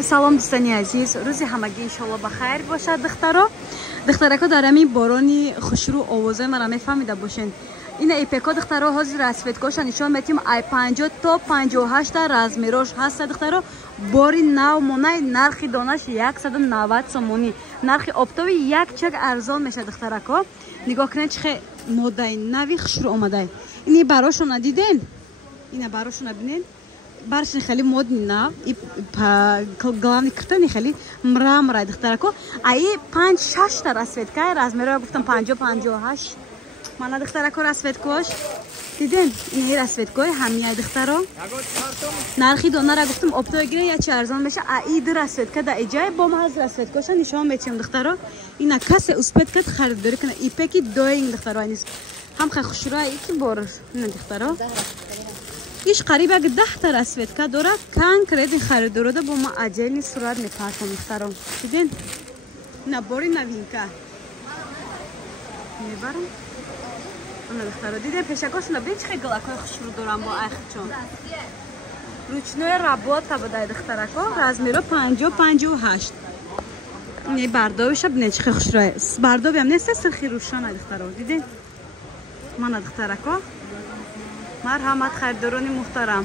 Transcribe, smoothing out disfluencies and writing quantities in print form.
салом дӯстони азиз, рӯзи ҳамагӣ иншоалло ба хайр бошад. духтарако дар ҳамин борони хушрӯ овозаи маро мефаҳмида бошен. ина ипеко духтаро ҳозир расветкоша нишон метим ай 50 то 58 размерош ҳаста. духтаро бори нав монай нархи донаш 190 сомонӣ. нархи оптови як чак арзон меша. духтарако нигоҳ кунед чихе моддаи нави хушрӯ омадай. ини барошона диден, ина барошона бинен, баршин хели модни нав и главни киртани хели мрамрай. духтарако ай 5-6 та расветка размеро гуфтам 50-58 мана. духтарако расветкош диден, ин расветкои ҳамияй. духтаро нархи донара гуфтам оптои гире ячи арзон меша. аид расветка да иҷай бо маҳаз расветкоша нишон метиҳам. духтаро ина касе успед кад харидорӣ кунад. ипеки доинг духтаро айниз ҳам хай хушрӯа ики бор. ина духтаро иш қариб як 10 та расветка дорад. конкретни харидорода бо ма отдельный сурат мепартам. духтаро диден, ина бори новинка мебарам. ана духтаро диден пешакошона бин чихе глакои хушрӯ дорам бо айхчон. ручной работа будай. духтарако размеро 50-58. не бардовиша бинен чихе хушрӯа. бардови ам неста сирхи рӯшана. духтаро диден мана. духтарако марҳамат харидорони муҳтарам.